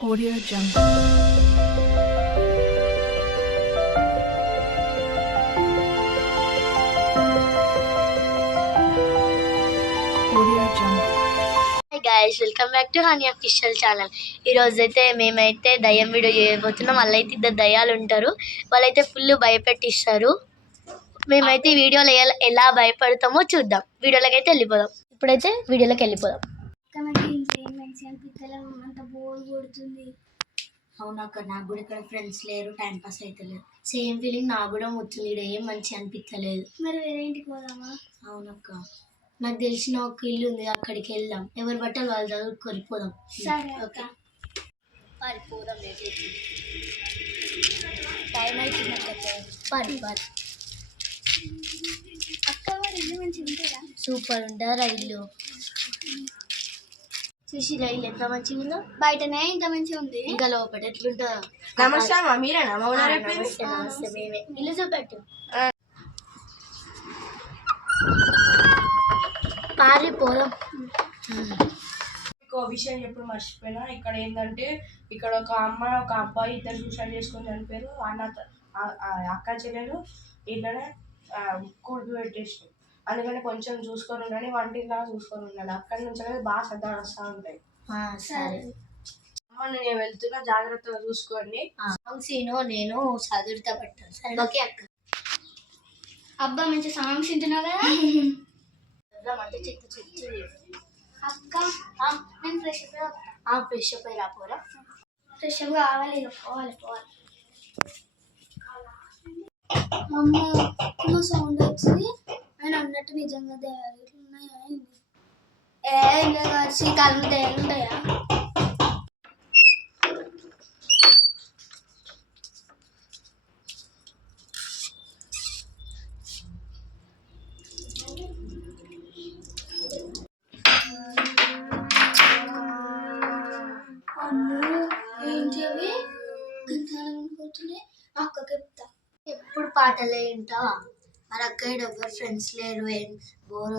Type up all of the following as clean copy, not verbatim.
Audio Jungle. Hi guys, welcome back to Hani Official channel. ఈరోజు అయితే మేమైతే దయ్యం వీడియో చేయబోతున్నాం. వాళ్ళైతే ఇద్దరు దయ్యాలు ఉంటారు. వాళ్ళైతే ఫుల్ భయపెట్టిస్తారు. మేమైతే ఈ వీడియోలో ఎలా భయపడతామో చూద్దాం. వీడియోలోకి అయితే వెళ్ళిపోదాం. ఇప్పుడైతే వీడియోలోకి వెళ్ళిపోదాం. అవునక్క, నాకు కూడా ఇక్కడ ఫ్రెండ్స్ లేరు, టైం పాస్ అవుతలేదు. సేమ్ ఫీలింగ్ నాకు కూడా వచ్చింది. ఇక్కడ ఏం మంచి అనిపించలేదు. మరి వేరే ఇంటికి పోదామా? అవునక్క, నాకు తెలిసిన ఒక ఇల్లు ఉంది, అక్కడికి వెళ్దాం. ఎవరి బట్టలు వాళ్ళు చదువుకొని పోదాం. సరే ఓకే, పోదాం. టైం అవుతుంది అక్క మరి ఇల్లు మంచిగా ఉంటుందా? సూపర్ ఉంటారా ఇల్లు? చూసి ఇల్లు ఎంత మంచిగా ఉందో. బయటనే ఇంత మంచిగా ఉంది, ఇంకా లోపల ఎట్లుంటుందో. నమస్తే మీరేనా? నమస్తే, మేమే. ఇల్లు చూపెట్టు. పారిపోదాం. ఇంకో విషయం ఎప్పుడు మర్చిపోయినా, ఇక్కడ ఏంటంటే ఇక్కడ ఒక అమ్మాయి ఒక అబ్బాయి ఇద్దరు సూసైడ్ చేసుకొని చనిపోయారు. అక్క చెల్లెలు ఇట్లనే కూర్పు పెట్టేసి, అందుకని కొంచెం చూసుకొని ఉండండి, వంటిలా చూసుకొని ఉండండి. అక్కడి నుంచి అనేది బాగా శ్రద్ధ వస్తూ ఉంటాయి. సరే అమ్మ, నేను వెళ్తున్నా, జాగ్రత్తగా చూసుకోండి. నేను చదువుతా పట్టాను. సరే ఓకే అక్క. అబ్బా మంచి సాంగ్స్ వింటున్నావు కదా. అంటే చెత్త అక్క నేను ఫ్రెష్ ఫ్రెష్ అప్ అయి రాపోరా. ఫ్రెష్ అప్ కావాలి, పోవాలి. అమ్మ సౌండ్ వచ్చింది. ఆయన అన్నట్టు నిజంగా దయాలు ఉన్నాయా? శ్రీకాలం దయాలు ఉంటాయా? ఏంటి అవి గంధాలనుకుంటుండే? అక్క చెప్తా. ఎప్పుడు పాటలే వింటావా? మరి అక్కడ ఎవరు ఫ్రెండ్స్ లేరు, బోర్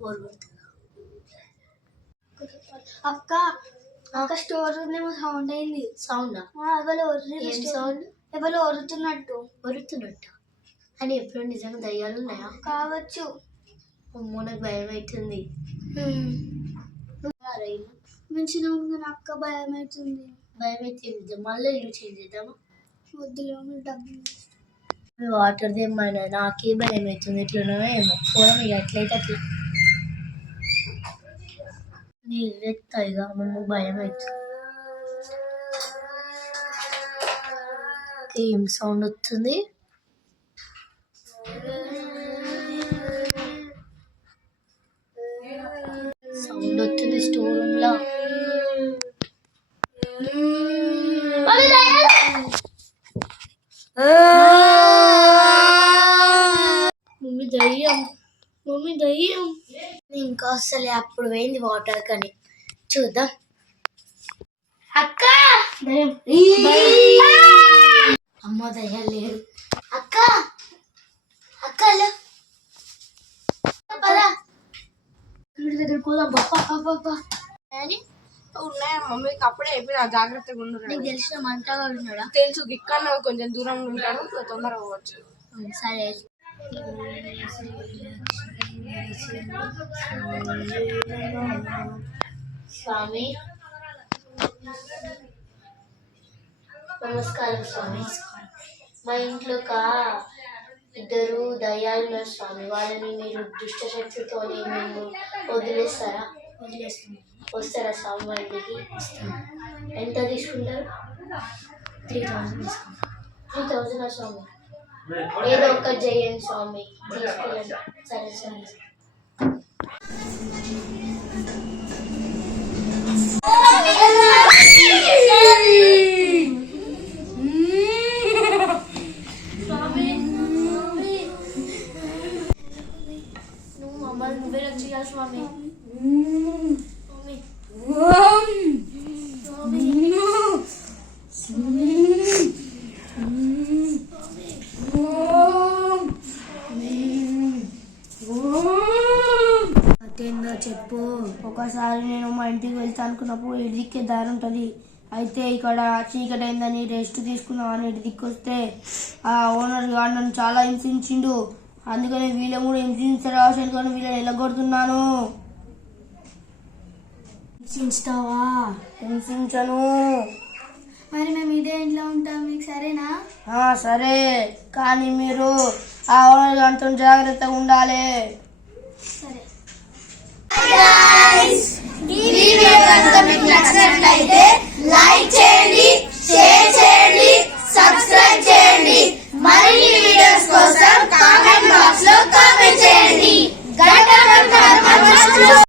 కొడుతుంది. అక్క అక్క స్టోర్ రూమ్ సౌండ్ అయింది. సౌండా? సౌండ్? ఎవరు ఒరుతున్నట్టు. అని ఎప్పుడు నిజంగా దయ్యాలు ఉన్నాయా? కావచ్చు. అమ్మో, నాకు భయం అవుతుంది. మంచిగా ఉంది, అక్క భయం అవుతుంది. మళ్ళీ ఇల్లు చేంజ్ చేద్దామా? వద్దులే, డబ్బులు. వాటర్ తెమ్మన్నా, నాకే భయం అవుతుంది. ఎట్లున్నావో ఏమో. పోదాం ఇక, ఎట్లయితే అట్లా. నీళ్ళు ఎత్తాయిగా, మనకు భయం అవుతుంది. ఏం సౌండ్ వస్తుంది? సౌండ్ వస్తుంది స్టోర్ రూమ్ లో. మమ్మీ దయ్యం. ఇంకా అసలే అప్పుడు పోయింది వాటర్ కని. చూద్దాం. అక్క దయ్యం. అమ్మ దయ్యం లేదు. అక్క దగ్గర పోదాం. అని ఉన్నాయమ్మా, మీకు అప్పుడే అయిపోయినా, జాగ్రత్తగా ఉండరు. నీకు తెలిసిన మంటగా ఉన్నాడా? తెలుసు, గిక్కన్న కొంచెం దూరంగా ఉంటాడు, తొందరగా పోవచ్చు. సరే. స్వామి నమస్కారం. స్వామి, మా ఇంట్లో ఇద్దరు దయ్యాలు ఉన్నారు స్వామి. వాళ్ళని మీరు దుష్ట శక్తితో మేము వదిలేస్తారా? వస్తారా స్వామి మా ఇంటికి? ఎంత తీసుకుంటారు? 3000 తీసుకుంటారు. 3000 స్వామి? ఏదో ఒక్కటి చేయండి స్వామి, తీసుకెళ్ళండి. సరే. నువ్వు మమ్మల్ని నువ్వే రక్షించాలి స్వామి. చెప్పు. ఒకసారి నేను మా ఇంటికి వెళ్తా అనుకున్నప్పుడు ఇటు దిక్కే దారి ఉంటుంది. అయితే ఇక్కడ చీకటి అయిందని రెస్ట్ తీసుకుందామని ఇటు దిక్కు వస్తే ఆ ఓనర్ గారు నన్ను చాలా హింసించిండు. అందుకని వీళ్ళని కూడా హింసించరా కానీ వీళ్ళని ఎల్లగొడుతున్నాను. హింసిస్తావా? హింసించను. మరి మేము ఇదే ఇంట్లో ఉంటాం, మీకు సరేనా? సరే, కానీ మీరు ఆ ఓనర్ గారితో జాగ్రత్తగా ఉండాలి. సరే. ఈ వీడియో కనుక మీకు నచ్చినట్లయితే లైక్